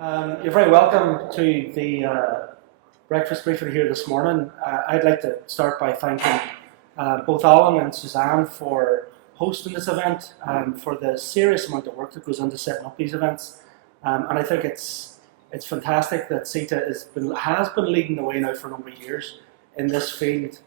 You're very welcome to the breakfast briefing here this morning. I'd like to start by thanking both Alan and Suzanne for hosting this event, for the serious amount of work that goes into setting up these events. And I think it's fantastic that CIF has been leading the way now for a number of years in this field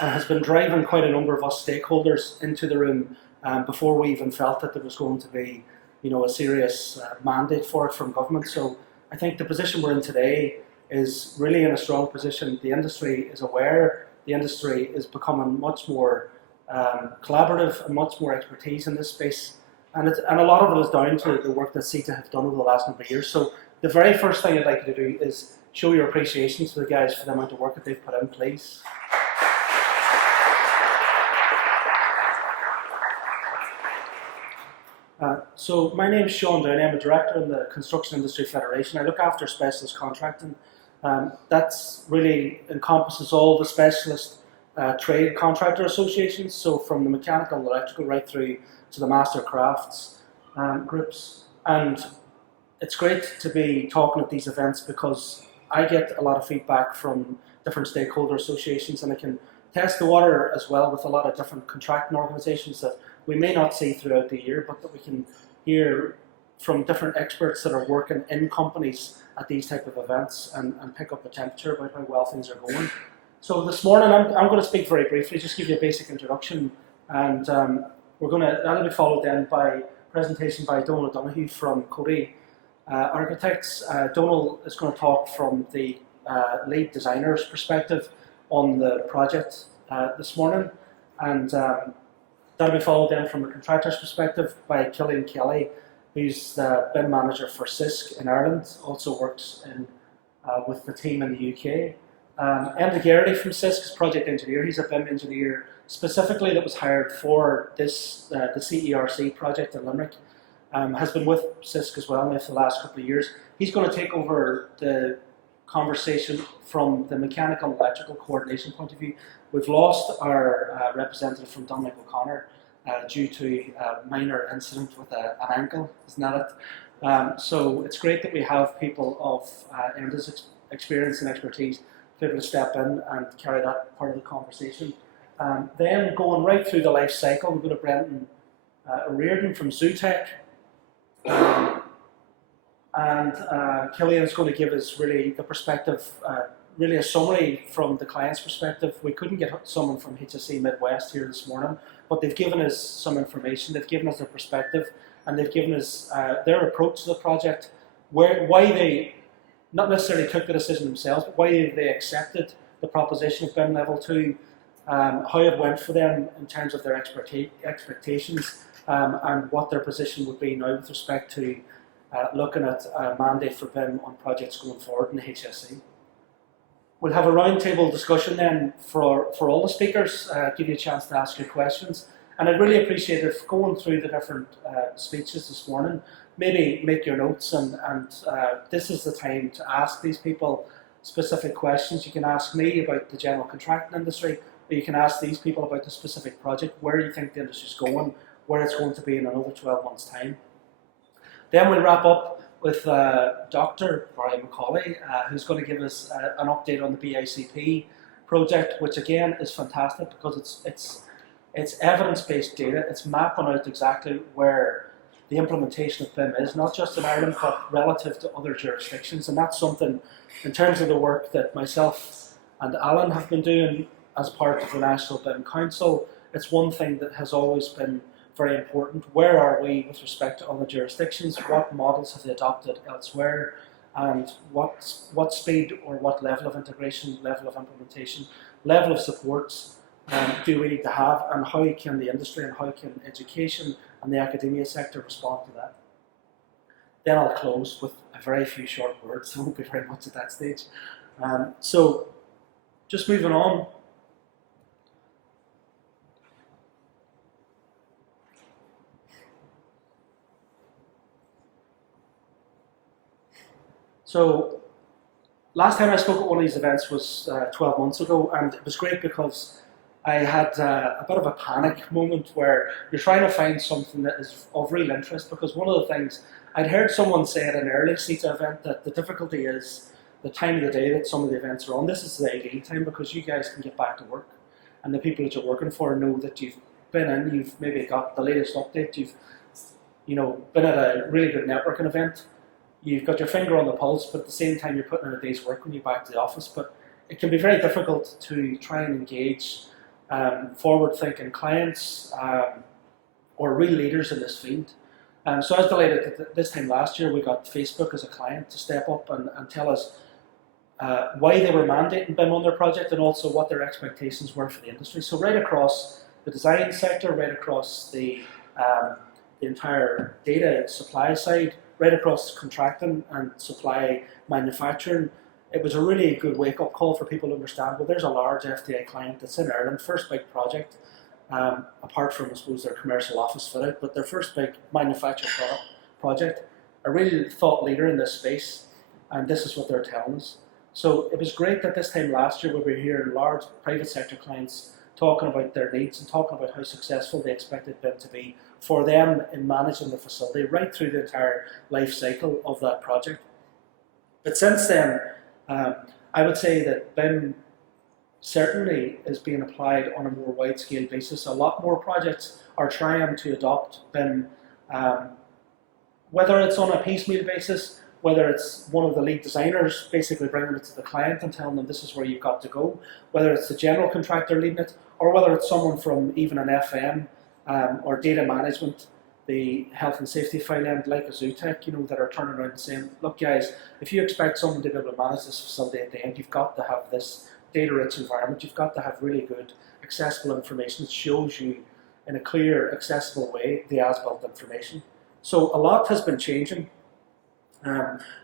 and has been driving quite a number of us stakeholders into the room before we even felt that there was going to be a serious mandate for it from government. So I think the position we're in today is really in a strong position. The industry is aware, the industry is becoming much more collaborative and much more expertise in this space. And a lot of it is down to the work that CIF have done over the last number of years. So the very first thing I'd like you to do is show your appreciation to the guys for the amount of work that they've put in, please. So my name is Sean Downey. I'm a director in the Construction Industry Federation. I look after specialist contracting. That's really encompasses all the specialist trade contractor associations, so from the mechanical, electrical, right through to the master crafts groups. And it's great to be talking at these events because I get a lot of feedback from different stakeholder associations, and I can test the water as well with a lot of different contracting organisations that we may not see throughout the year, but that we can hear from different experts that are working in companies at these type of events and pick up a temperature about how well things are going. So this morning I'm going to speak very briefly, just give you a basic introduction, and that'll be followed then by a presentation by Downey from Cody Architects. Donald is going to talk from the lead designer's perspective on the project this morning, and that'll be followed then from a contractor's perspective by Killian Kelly, who's the BIM manager for CISC in Ireland, also works with the team in the UK. Enda Garrity from CISC is project engineer. He's a BIM engineer specifically that was hired for this the CERC project in Limerick. Has been with CISC as well now for the last couple of years. He's going to take over the conversation from the mechanical and electrical coordination point of view. We've lost our representative from Downey due to a minor incident with an ankle, isn't that it? So it's great that we have people of Enda's experience and expertise to be able to step in and carry that part of the conversation. Then going right through the life cycle, we've got Brendan Reardon from Zootech. And Killian's going to give us really the perspective, really a summary from the client's perspective. We couldn't get someone from HSE Midwest here this morning, but they've given us some information, they've given us their perspective, and they've given us their approach to the project, why they not necessarily took the decision themselves, but why they accepted the proposition of BIM Level 2, how it went for them in terms of their expectations, and what their position would be now with respect to looking at a mandate for BIM on projects going forward in the HSE. We'll have a roundtable discussion then for all the speakers, give you a chance to ask your questions. And I'd really appreciate if going through the different speeches this morning, maybe make your notes, and this is the time to ask these people specific questions. You can ask me about the general contracting industry, or you can ask these people about the specific project, where you think the industry is going, where it's going to be in another 12 months' time. Then we'll wrap up with Dr. Brian McCauley, who's going to give us an update on the BICP project, which again is fantastic because it's evidence-based data. It's mapping out exactly where the implementation of BIM is, not just in Ireland, but relative to other jurisdictions. And that's something, in terms of the work that myself and Alan have been doing as part of the National BIM Council, it's one thing that has always been very important. Where are we with respect to other jurisdictions? What models have they adopted elsewhere? And what speed or what level of integration, level of implementation, level of supports do we need to have, and how can the industry and how can education and the academia sector respond to that? Then I'll close with a very few short words. I won't be very much at that stage. So just moving on. So last time I spoke at one of these events was 12 months ago, and it was great because I had a bit of a panic moment where you're trying to find something that is of real interest, because one of the things I'd heard someone say at an early CIF event that the difficulty is the time of the day that some of the events are on. This is the ideal time because you guys can get back to work, and the people that you're working for know that you've been in, you've maybe got the latest update, you've been at a really good networking event, you've got your finger on the pulse, but at the same time you're putting in a day's work when you're back to the office. But it can be very difficult to try and engage forward-thinking clients or real leaders in this field. So I was delighted that this time last year we got Facebook as a client to step up and tell us why they were mandating BIM on their project, and also what their expectations were for the industry. So right across the design sector, right across the entire data supply side, right across contracting and supply manufacturing, it was a really good wake-up call for people to understand, well, there's a large FDI client that's in Ireland, first big project, apart from, I suppose, their commercial office fit-out, but their first big manufacturing project, a real thought leader in this space, and this is what they're telling us. So it was great that this time last year we were hearing large private sector clients talking about their needs and talking about how successful they expected BIM to be for them in managing the facility right through the entire life cycle of that project. But since then, I would say that BIM certainly is being applied on a more wide-scale basis. A lot more projects are trying to adopt BIM, whether it's on a piecemeal basis, whether it's one of the lead designers basically bringing it to the client and telling them this is where you've got to go, whether it's the general contractor leading it, or whether it's someone from even an FM or data management, the health and safety file end like a Zootech, that are turning around and saying, look guys, if you expect someone to be able to manage this facility at the end, you've got to have this data-rich environment, you've got to have really good accessible information that shows you in a clear, accessible way the as-built information. So a lot has been changing.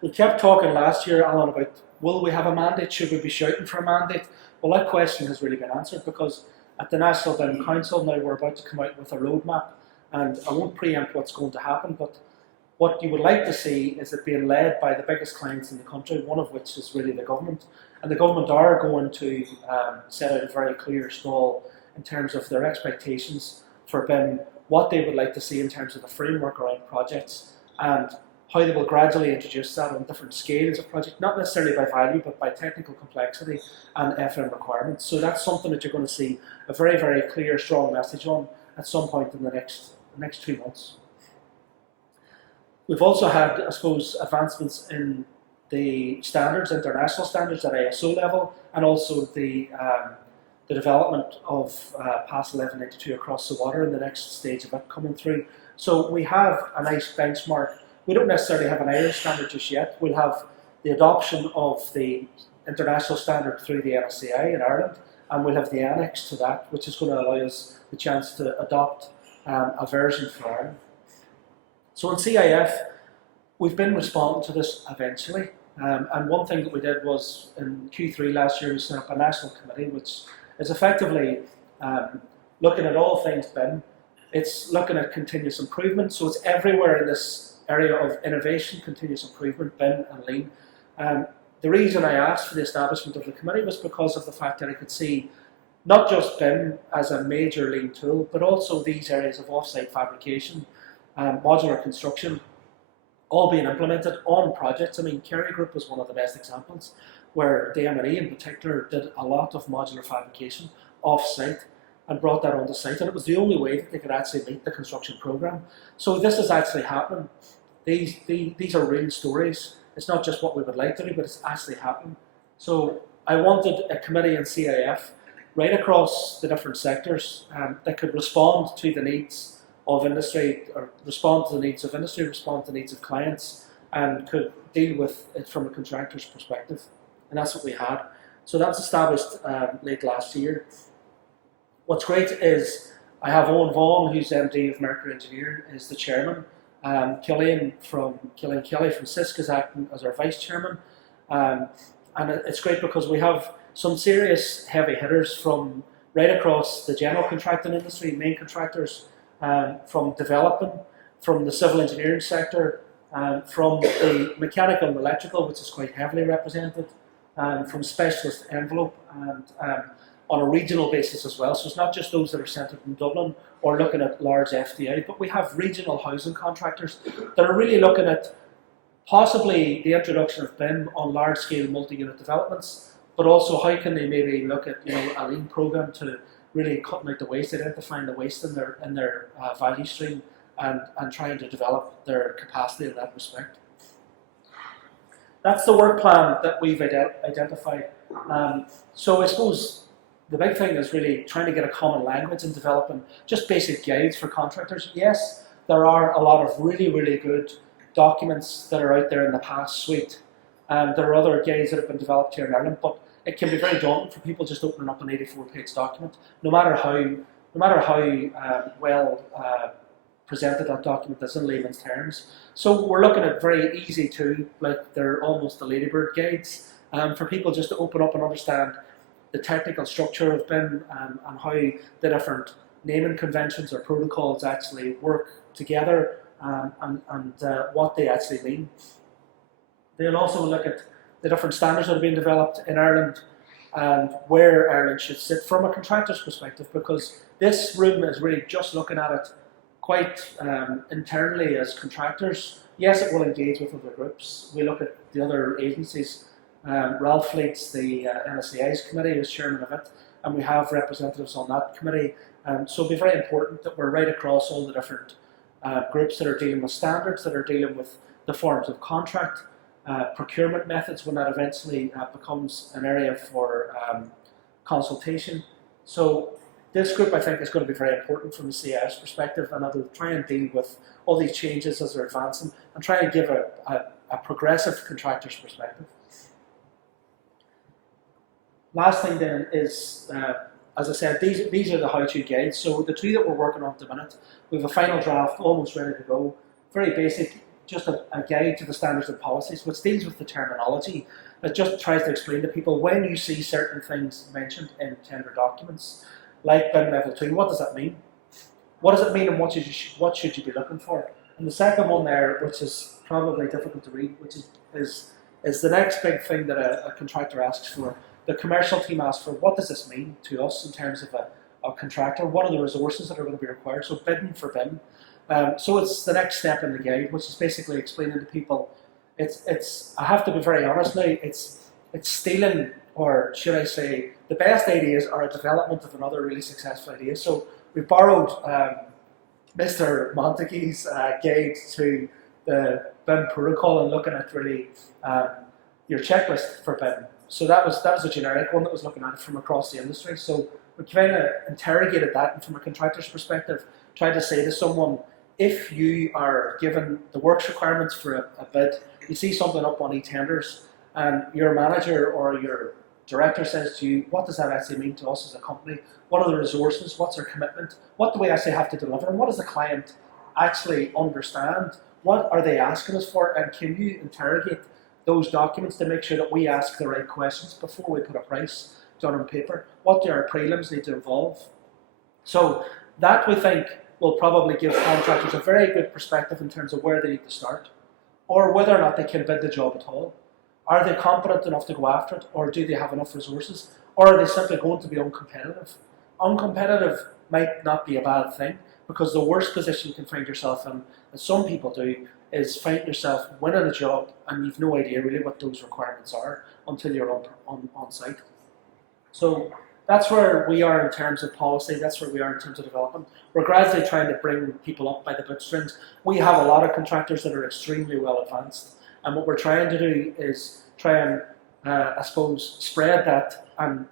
We kept talking last year, Alan, about will we have a mandate, should we be shouting for a mandate? Well, that question has really been answered, because at the National BIM Council now we're about to come out with a roadmap, and I won't preempt what's going to happen, but what you would like to see is it being led by the biggest clients in the country, one of which is really the government. And the government are going to set out a very clear stall in terms of their expectations for BIM, what they would like to see in terms of the framework around projects, and how they will gradually introduce that on different scales of project, not necessarily by value, but by technical complexity and FM requirements. So that's something that you're going to see a very, very clear, strong message on at some point in the next 2 months. We've also had, I suppose, advancements in the standards, international standards at ISO level, and also the development of PAS 1192 across the water in the next stage of it coming through. So we have a nice benchmark. We don't necessarily have an Irish standard just yet. We'll have the adoption of the international standard through the NSCI in Ireland, and we'll have the annex to that, which is going to allow us the chance to adopt a version for Ireland. So in CIF, we've been responding to this eventually, and one thing that we did was in Q3 last year we set up a national committee which is effectively looking at all things BIM. It's looking at continuous improvement, so it's everywhere in this area of innovation, continuous improvement, BIM and lean. The reason I asked for the establishment of the committee was because of the fact that I could see not just BIM as a major lean tool, but also these areas of off-site fabrication, modular construction, all being implemented on projects. I mean, Kerry Group was one of the best examples, where DME in particular did a lot of modular fabrication off-site and brought that onto site, and it was the only way that they could actually meet the construction program. So this is actually happening. These are real stories. It's not just what we would like to do, but it's actually happening. So I wanted a committee in CIF right across the different sectors that could respond to the needs of industry, or respond to the needs of industry, respond to the needs of clients, and could deal with it from a contractor's perspective. And that's what we had. So that was established late last year. What's great is I have Owen Vaughan, who's MD of Mercury Engineering, is the chairman. Killian Kelly from CISC is acting as our vice chairman. And it's great because we have some serious heavy hitters from right across the general contracting industry, main contractors, from development, from the civil engineering sector, from the mechanical and electrical, which is quite heavily represented, from specialist envelope, and on a regional basis as well. So it's not just those that are centred in Dublin or looking at large FDI, but we have regional housing contractors that are really looking at possibly the introduction of BIM on large-scale multi-unit developments, but also how can they maybe look at a lean program to really cutting out the waste, identifying the waste in their value stream, and trying to develop their capacity in that respect. That's the work plan that we've identified. So I suppose the big thing is really trying to get a common language and developing just basic guides for contractors. Yes, there are a lot of really, really good documents that are out there in the PASS suite. There are other guides that have been developed here in Ireland, but it can be very daunting for people just opening up an 84-page document, no matter how well presented that document is in layman's terms. So we're looking at very easy to, like they're almost the Ladybird guides, for people just to open up and understand the technical structure of BIM and how the different naming conventions or protocols actually work together and what they actually mean. They'll also look at the different standards that are being developed in Ireland and where Ireland should sit from a contractor's perspective, because this room is really just looking at it quite internally as contractors. Yes, it will engage with other groups. We look at the other agencies. Ralph leads the NSCI's committee, is chairman of it, and we have representatives on that committee. So it'll be very important that we're right across all the different groups that are dealing with standards, that are dealing with the forms of contract, procurement methods when that eventually becomes an area for consultation. So this group, I think, is going to be very important from the CIF's perspective, and it'll try and deal with all these changes as they're advancing and try and give a progressive contractor's perspective. Last thing then is, as I said, these are the how-to guides. So the two that we're working on at the minute, we have a final draft almost ready to go. Very basic, just a guide to the standards and policies, which deals with the terminology. It just tries to explain to people when you see certain things mentioned in tender documents, like BIM Level 2, what does that mean? What does it mean and what should you be looking for? And the second one there, which is probably difficult to read, which is the next big thing that a contractor asks for. The commercial team asks for, what does this mean to us in terms of a contractor? What are the resources that are going to be required? So bidding for BIM. So it's the next step in the guide, which is basically explaining to people, I have to be very honest now, it's stealing, or should I say, the best ideas are a development of another really successful idea. So we borrowed Mr. Montague's guide to the BIM protocol and looking at really your checklist for BIM. So that was a generic one that was looking at it from across the industry. So we kind of interrogated that, and from a contractor's perspective, tried to say to someone, if you are given the works requirements for a bid, you see something up on e-tenders, and your manager or your director says to you, what does that actually mean to us as a company? What are the resources? What's our commitment? What do we actually have to deliver? And what does the client actually understand? What are they asking us for? And can you interrogate those documents to make sure that we ask the right questions before we put a price down on paper? What do our prelims need to involve? So that, we think, will probably give contractors a very good perspective in terms of where they need to start, or whether or not they can bid the job at all. Are they competent enough to go after it, or do they have enough resources, or are they simply going to be uncompetitive? Uncompetitive might not be a bad thing, because the worst position you can find yourself in, as some people do, is find yourself winning a job and you've no idea really what those requirements are until you're on site. So that's where we are in terms of policy, that's where we are in terms of development. We're gradually trying to bring people up by the bootstraps. We have a lot of contractors that are extremely well advanced, and what we're trying to do is try and, I suppose, spread that, and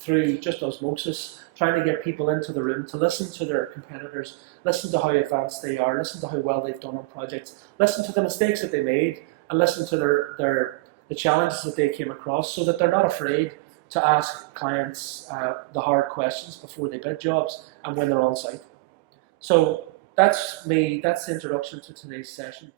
through just osmosis, trying to get people into the room to listen to their competitors, listen to how advanced they are, listen to how well they've done on projects, listen to the mistakes that they made, and listen to the challenges that they came across, so that they're not afraid to ask clients the hard questions before they bid jobs and when they're on site. So that's me, that's the introduction to today's session.